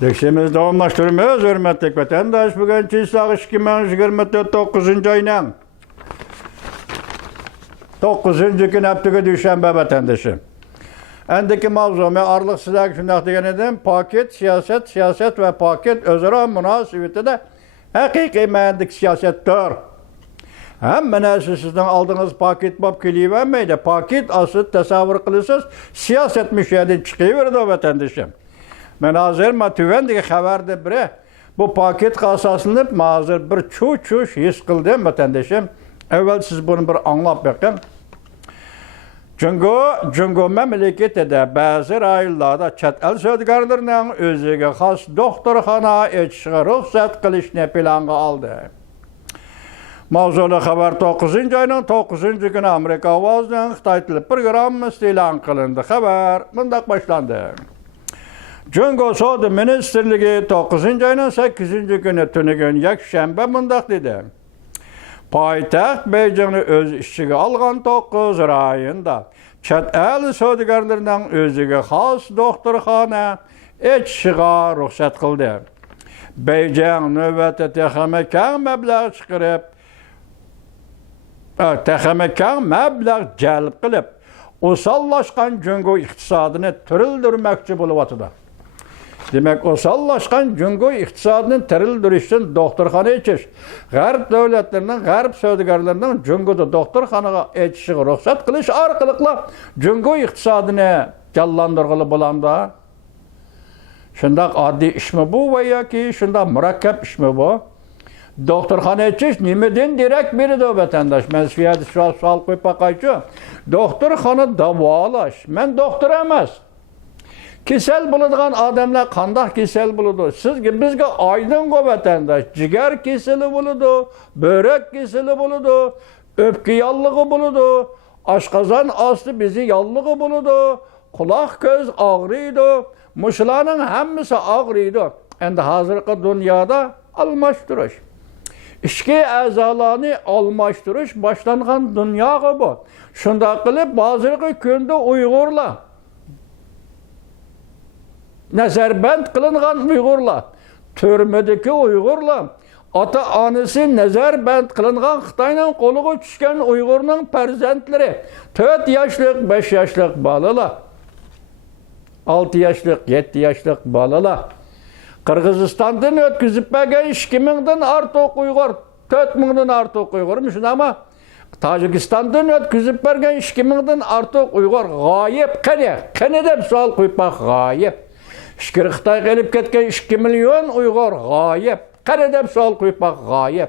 Dersimiz davamlaştırmıyoruz, hürmetli vatandaş. Bugün Çiğsağ 2024 9. ayının 9. gün haftığı düşenbe vatandaşı. Endeki mavzumu arlık sizler şundak degan edim. Paket, siyaset ve paket özara münasebeti de hakiki ma'nodagi siyosatdir. Hem sizden aldığınız paket bab kelivermeydi. Paket asıl tasavvur kılısız siyaset müşahede çıkıverdi vatandaşım. Ben hazır tüvendeki haberde bire bu paket kasasınıp hazır bir çuş his kıldım vatandaşım. Evvel siz bunu bir anlap bakın. Çünkü memlekette bazı rayonlarda chet el sözgarlarının özüge has doktorxana etişine ruhsat qilishni planga aldı. Mavzulu haber 9. ayının 9. günü Amerika Ovozning Xitoy tili programmasi e'lon qilindi. Haber bunday başlandı. Jungo Savdo Ministerligi 9. ayının 8. günü tünügün yakshanba bunday dedi. Paytaxt Beijingni öz içine algan 9 rayonda chet el savdogarlarının özüge has doktorxana etishine ruxsat qildi. Beijing növbətdə texmi keng məbləğ çıxırıb, məbləğ cəlb qilib, usallaşqan Jungo iqtisadını tirildirməkçi buluvatıda. Demek usallaşqan Jungo iqtisadını tirildirişin doktorxana etiş, G'arb devletlerinin, G'arb savdogarlarının Jungo'da doktorxanaga etishine ruxsat qilish arqılıqla Jungo iqtisadını canlandırğılı bulamda. Şundak adli iş mi bu veya ki şundak murakkab iş mi bu? Doktorxana etiş nimeden direkt biri de vatandaş. Ben siyasi sual koyup bakayım. Doktorxana davalaş. Ben doktor emas. Kesel bulunduğun adamlar kandak kesel buludu. Bizge aydın ko vatandaş. Ciger keseli buludu. Börek keseli buludu. Öpkü yallığı buludu. Aşkazan aslı bizi yallığı buludu. Kulak göz ağrıydı. Muşuların hemmisi ağrıydı. Endi hazırki dünyada almashtırış. İçki azalarını almashtırış başlanğan dünya bu. Şunda qilib bazırki künde Uygurlar. Nazarband kılınğan Uygurlar. Türmedeki Uygurlar. Ata anısı nazarband kılınğan Xitayning qoluğa düşken Uygurning perzentleri. 4 yaşlık, 5 yaşlık balalar. 6 yaşlık, 7 yaşlık balalar. Kırgızistan'dan ötküzüp belgen 2000'den artık Uygur, 4000'den artık Uygurmuş ama Tacikistan'dan ötküzüp belgen 2000'den artık Uygur gayip. Kene de sual koyup bak gayip. Xitay gelip ketken 2 milyon Uygur gayip. Kene de sual koyup bak gayip.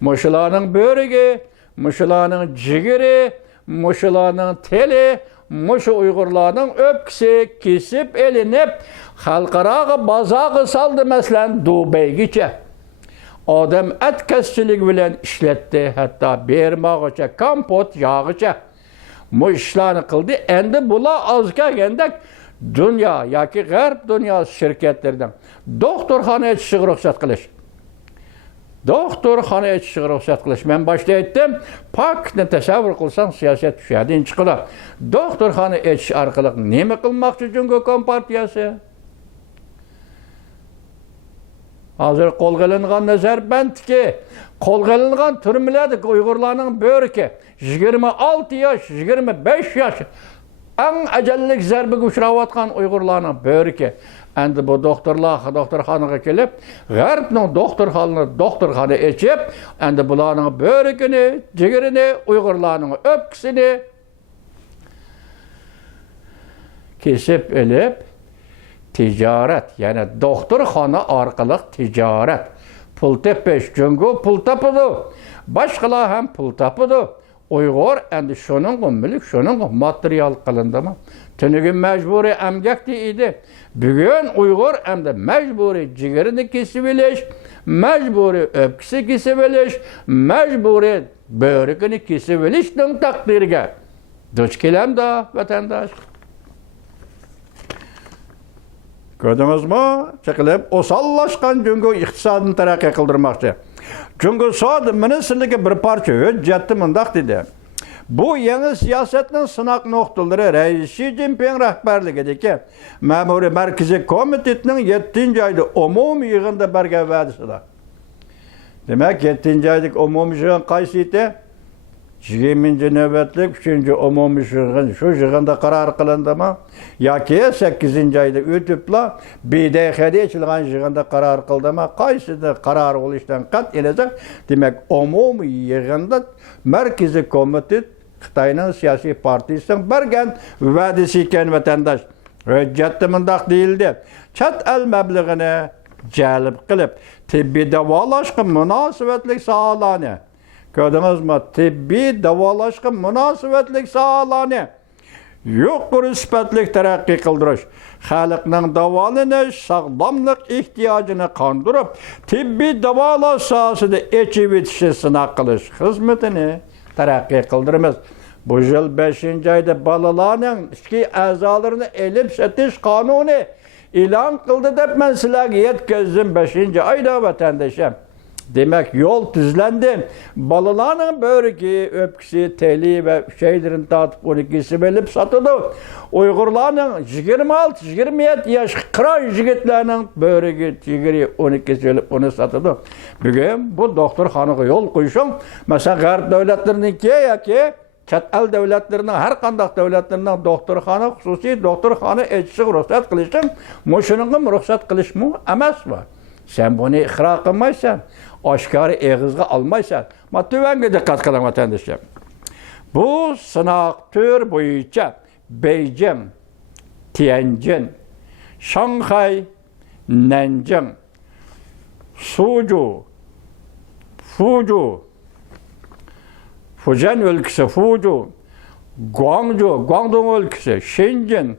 Muşulanın börügi, muşulanın cigiri, muşulanın teli, Muşu Uygurlarının öpkisi kesip elinip halkarağı bazağı saldı meslen Dubeygiçe. Adam et kesçilik bilen işletti hatta bermağıça, kampot yağıça. Bu işlerini kıldı. Endi bula azka gendek dünya yaki G'arb dünyası şirketlerden doktorxana etişine ruxsat qilish. Doktorxana etişine ruxsat qilish. Ben başta ettim. Pakni tasavvur qilsam siyaset düşadi chiqadi. Doktorxana etish orqali nima qilmoqchi Jungo Kompartiyasi? Hazır qo'lga ilingan nazarbandki, qo'lga ilingan turmalarda Uygurlarning börki 26 yosh, 25 yosh en ajallik zarbiga uchrayotgan Uygurlarning börki. Endi bu doktorlar doktorxonaga kelib, G'arbning doktorxona echib, endi bularning börkini, jigirini, Uygurlarning öpkisini kesip elip ticaret, yani doktorxona orqali ticaret. Pul tepish, Jungo pul tapıdı. Başkalar hem pul tapıdı. Uygur endi şunun mülk, şunun material kılındımı. Tünügün mecburi emgek deydi. Bugün Uygur endi mecburi ciğerini kesiviliş, mecburi öpkisi kesiviliş, mecburi börükünü kesivilişnin takdirge. Duç kelem da vatandaş. Gördünüz mü? Çekilip usallaşkan Jungo iqtisadını terakki kıldırmakçı. Jungo Savdo Ministerligi bir parça hücceti mındaq dedi. Bu yeni siyasetin sınak noktaları Reis Xi Jinping rəhbərligidəki Məmuri Mərkəzi Komitetinin 7-ci ayda umumi yığında bergen vədisidir. Demek 7-ci aydık umumi yığın qaysı idi? 20-ci növbətlik 3-cü umumi yığın, şu yığında karar kılındı mı? Ya ki 8-ci ayda ötüpla BDX'de içilgan yığında karar kıldı mı? Qaysı karar oluştan qat eləcək? Demek umumi yığında Mərkəzi Komitet Xitayının siyasi partisinin bergen vədisi iken vatandaş. Hüccətdə mındaq deyildi. Çət əl məbləğini cəlb qılıb, tibbi davalaşqı münasibətlik sağlanı. Gördünüz mü? Tibbi davalaşqı münasibətlik sağlanı. Yuqori sifatlik tərəqqi qıldırış. Xalqның davalanış, sağlamlıq ihtiyacını qandırıb, tibbi davalaş sahasında içib etişi sınaq qılış xizmətini tərəqqi qıldırmız. Bu yıl 5-ci ayda balalarının içki əzalarını elib setiş kanunu ilan qıldı deyib mən sizlərə yetkəzdim 5-ci ayda vətəndaşım. Demek yol düzlendi. Balalarının böreki, öpküsü, teli ve şeylerin tatıp 12'si belip satıldı. Uygurlarının 26-27 yaş kıran yigitlerinin böreki, yigiri 12'si belip onu satıldı. Bugün bu doktorxanıga yol koyuşun. Mesela Garip devletlerinin ki, Çat el devletlerinin, her kandak devletlerinin doktorxana, hususi doktorxana etçisi ruhsat kılışın, muşunun ruhsat kılış mı? Emes var. Sen bunu ixra kılmaysan, aşkarı eğizge almaysan, tüvenge dikkat kılın vatandaşım. Bu sınav tür boyunca Beijing, Tianjin, Şanghay, Nanjing, Suzhou, Fujian ülkesi Fuzhou, Guangzhou, Guangdong ülkesi, Shenzhen,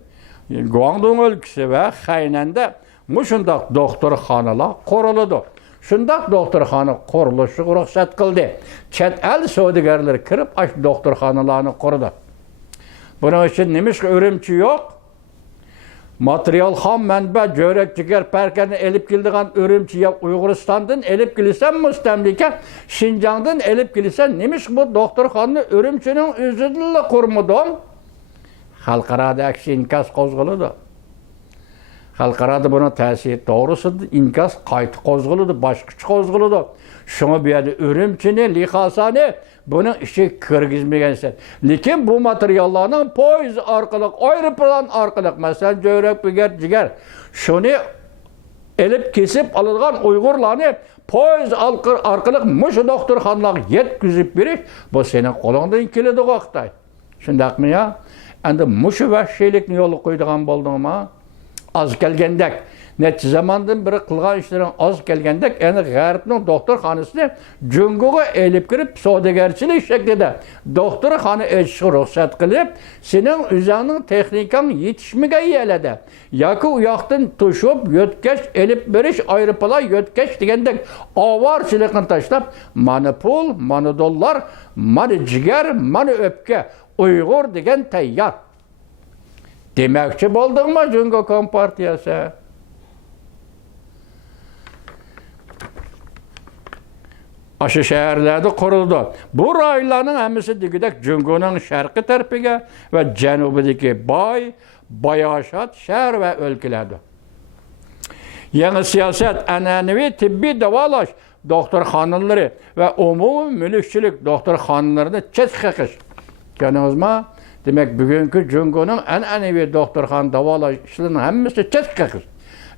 Guangdong ülkesi ve Hainan'da muşundaq doktorxanalar quruldu. Şundaq doktorxana quruluşu ruxsat qildi. Chet el savdogarlar kirib, aş doktorxanalarni qurdi. Bunun için nemiş Ürümçi yok. Material ham manba, jörek jigar parkani elip keldigan Ürümçi ya Uyg'uristondan elip kelsan mustamlika, Şinjandan elip kelsan nemiş bu doktorxanani Ürümchining o'zida qurmadim. Xalqarada inkas qo'zg'aladi. Xalqarada buna təsir doğrusu inkas qaytı qozğuludur, başqıç qozğuludur. Şunu bir yerde Ürümçini, Lixasani bunun işi kırgizmeygensen. Lakin bu materyallarının poyuz arqılıq, aeroplan arqılıq, mesela jörek, biger, ciger. Şunu elip kesip alınған Uygurlarını poyuz arqılıq muşu doktorxanalarga yetkizip beriş, bu senin qolundan keledi Xitay. Şundaq mı ya? Endi muşu vəhşilikni yolu qoyduğan boldun mu? Az gelgendek, neçə zamandan biri qılğan işlerin az gelgendek, yani Garipning doktorxanasını Cunguga elip girip, savdogarchilik şeklinde doktorxana etişi ruxsat qilib, senin üzerinin texnikan yetişmege yeledi. Yakı uyaqdan tuşup, yötkeş, elip beriş, ayrıpala, yötkeş degendek avarçılıqını taşlap, manı pul, manı dollar, manı ciger, manı öpke, Uygur degen tayyar. Demekçi buldun mu Cungo Kompartiyası? Aşı şehirlerde kuruldu. Bu rayonların hemisi digidek Cungo'nun şarkı tarafıga ve cenubudaki bayaşat şehir ve ülkelerde. Yeni siyaset, ananevi tibbi davalaş doktorxanaları ve umumi mülkçülük doktorxanalarını çeşkakış. Görünüz mü? Demek bugünkü Cungo'nun ananevi doktorxana davalaşlarının hemisi çeşkakış.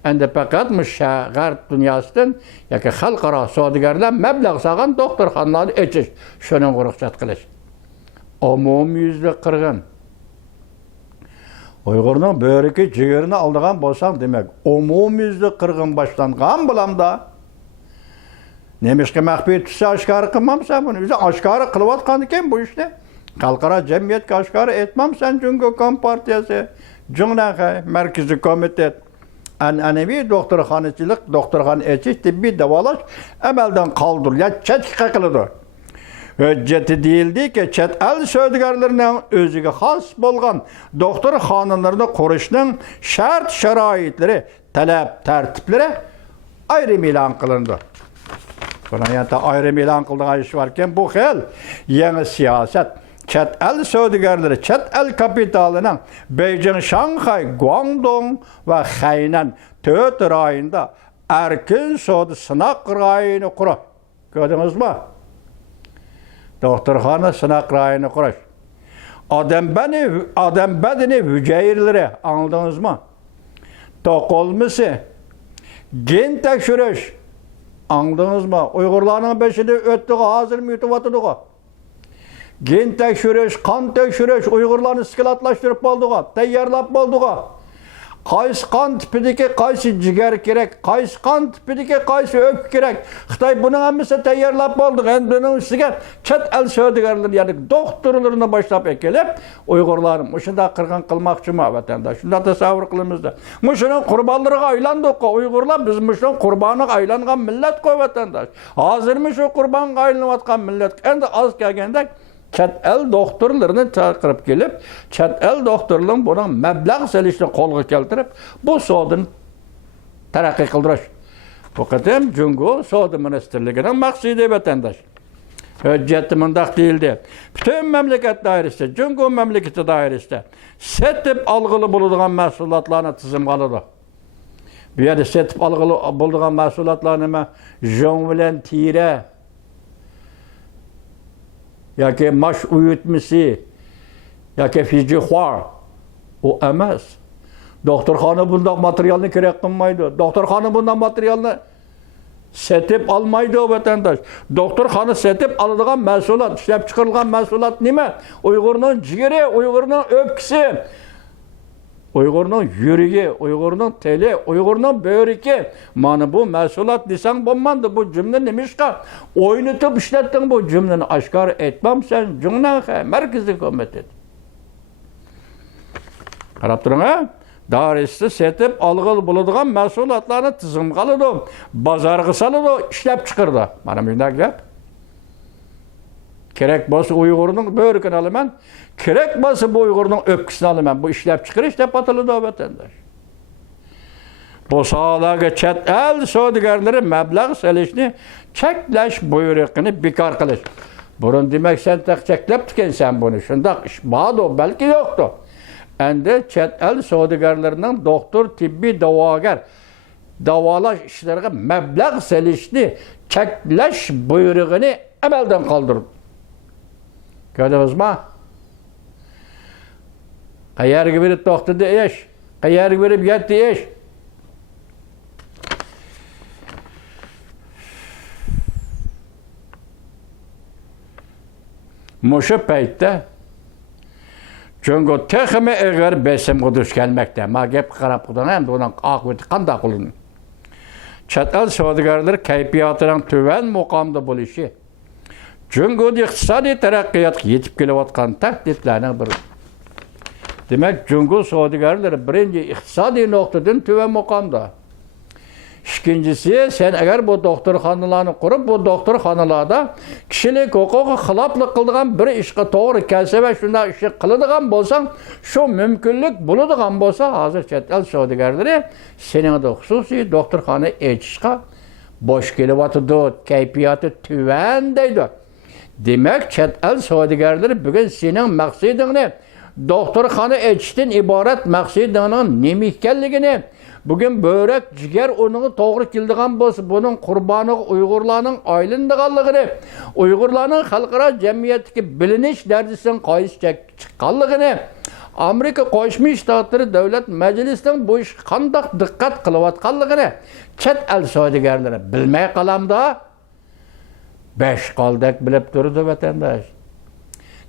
Endi faqat Garip dünyasından yoki xalqaro savdogarlar mablag' sağan doktorxonalarni echish, shuni ruxsat qilish. Umumyuzlik qirg'in. Uyg'urning böreki jigirini oldigan bo'lsam, demak, umumyuzlik qirg'in boshlangan bo'lamda. Nemishga maxfiy tutsa oshkora qilmamsan buni. O'zi oshkora qilayotgan ekan bu ishni. Xalqaro jamiyatga oshkora etmamsan Jungo Kompartiyasi, Jungnaqay Markaziy komitet. Ananevi doktorxanachilik, doktorxona etiş, tibbi davalaş emelden kaldırılıyor, çetkik kılıdır. Hücceti değildi ki, chet el savdogarlarının özüge has bolgan doktorxanalarını kuruşunun şart şaraitleri, talep, tertipleri ayrım ilan kılındı. Buna yani ayrım ilan kıldığı iş varken bu xil yeni siyaset, chet el savdogarlari, chet el kapitalining Beijing, Shanghai, Guangdong va Hainan 4 rayonida erkin savdo sınaq rayoni qurish. Ko'rdingizmi? Doktorxona sınaq rayoni qurish. Adam bedeni hücreleri, anladınız mı? Tokolması, gen tekşürüş, anladınız mı? Uygurların beşini öttüğü, hazır mı yutuvatıdığı? Gen tekşürüş, kan tekşürüş, Uygurlarını iskilatlaştırıp bolduğu, teyyarlap bolduğu. Qaysı kan tipideki qaysı ciger gerek, qaysı kan tipideki qaysı öp gerek. Xitay bunun hammasi tayyorlab boldu. Endi bunun üstüge chet el savdogarlar, yani doktorlarını başlap kelip, Uygurlarım uşunda qirg'in qilmoqchi mı vatandaş? Shunda tasavvur qilamizda. Muşunun qurbanlarına aylandık. Uygurlar biz muşunun qurbanına aylangan millet koy vatandaş. Hazırmı şu qurbanga aylanayotgan millet? Endi az kelgende chet el doktorlarını chaqirib kelib, chet el doktorlarning bunun mablag' selishni qo'lga keltirib, bu savdoni taraqqiy qildirish. Bu qatam Jungo savdo ministrligining maqsadi vatandaş. Hujjatda mundaq deyildi. Bütün memleket dairesinde, Jungo memleketi dairesinde setip algılı bo'ladigan mahsulotlarni tizimga oladi. Bu yerda setip algılı bo'ladigan mahsulotlar nima? Jon bilan tira yoki mash uyutmasi yoki fijihuar o emas. Doktorxona bundan materialni kerak qilmaydi. Doktorxona bundan materialni setip almaydi o vatandaş. Doktorxona setip aladigan mahsulot, ishlab chiqarilgan mahsulot nima? Uyg'urning jigari, Uyg'urning o'pkisi, Uyg'urning yuragi, Uyg'urning tili, Uyg'urning bo'riki. Mana bu mahsulot desang bo'lmadi. Bu jumla nimishqa o'ynatib ishlatding bu jumlani oshkor etmam sen Junnaha markaziy komitet. Qarab turing ha? Dairesi setip algılı bo'ladigan mahsulotlarni tizimga oladi, bozorga soladi, ishlab chiqardi. Mana bunday gap. Kerak bo'lsa Uyg'urning bo'rkini olaman, kerak bo'lsa bu Uyg'urning o'pkisini olaman. Bu ishlab chiqarish deb ataladi vatandash. Bu sohalarga chet el savdogarlari mablag' solishni cheklash buyrug'ini bekor qilish. Burun demak sen cheklab ekansan buni. Shundaq ish bordi, balki yo'qdi. Endi chet el savdogarlarining doktor, tibbiy da'vogar davolash ishlariga mablag' solishni cheklash buyrug'ini amaldan qoldirdi. Ko'rdingizmi? Qayerga berib to'xtadi ish, qayerga berib yetdi ish. Mushu paytda Jungo texmi eğer besimga duch kelmoqda. Ma gap qarab qo'ydan endi uning oqibati qanday qilinadi? Chet el savdogarlar kayfiyatining tuvan muqomda bo'lishi Jungoda iqtisodiy taraqqiyotga yetib kelayotgan tahdidlarning biri. Demak, Jungo savdogarlari birinchi iqtisodiy nuqtadan tuvan muqomda. İkincisi, sen eğer bu doktorxonalarni qurib, bu doktorxonalarda kishilik huquqi xiloflik qiladigan bir ishga to'g'ri kelsa va shunday ishni qiladigan bo'lsang, shu mumkinlik bo'ladigan bo'lsa, hozir chet el savdogarlari sening xususiy doktorxona echishga bosh kelyotdi, kayfiyati tuvan deydi. Demak, chet el savdogarlari bugun sening maqsadingni doktorxona echishdan iborat maqsadingning nima ekanligini, bugün börek, ciger onu doğru kildiğen bolsa, bunun kurbanı Uygurlarının aylandıganlığını, Uygurlarının halkara cemiyetdeki biliniş derecesinin qayıs çıqqanlığını, Amerika Qo'shma Shtatlar Davlat Majlisining bu ish qanday diqqat qilayotganligini chet el savdogarlari bilmay qalamda 5 qo'ldak bilib turdi vatandosh.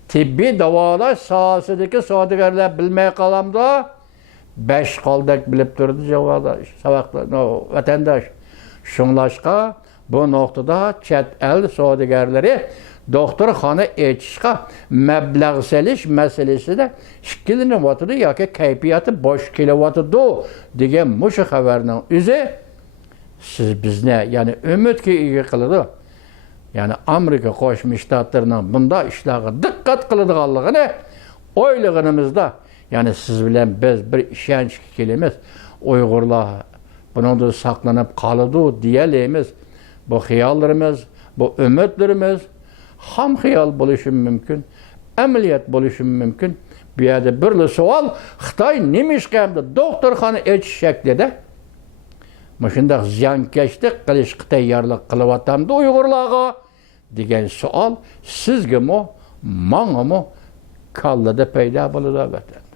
Tibbiy davolash sohasidagi savdogarlar bilmay qalamda 5 qo'ldak bilib turdi savaqlar vatandosh. Shunglashqa bu nuqtada chet el savdogarlari doktorxona echishga mablag' solish masalasida shikillanayotdi yoki kayfiyati bosh kelyotdi degan mushu xabarning o'zi siz bizni yani umidga ega qiladi. Yani Amerika Qo'shma Shtatlarining bunda ishlarga diqqat qiladiganligini o'ylaganimizda, yani siz bilan biz bir ishonchga kelamiz. Uyg'urlar buningda saqlanib qoladi deyalamiz. Bu xiyollarimiz, bu umidlarimiz ham xiyol bo'lishi mumkin. ameliyat bo'lishi mumkin. Bu yerda bir savol, Xitoy nemishqamda doktorxona echish shaklida shunday ziyonkashlik qilishga tayyorlik qilyapti Uyg'urlarga degan savol sizga mo, menga mo kallada paydo bo'ladi albatta.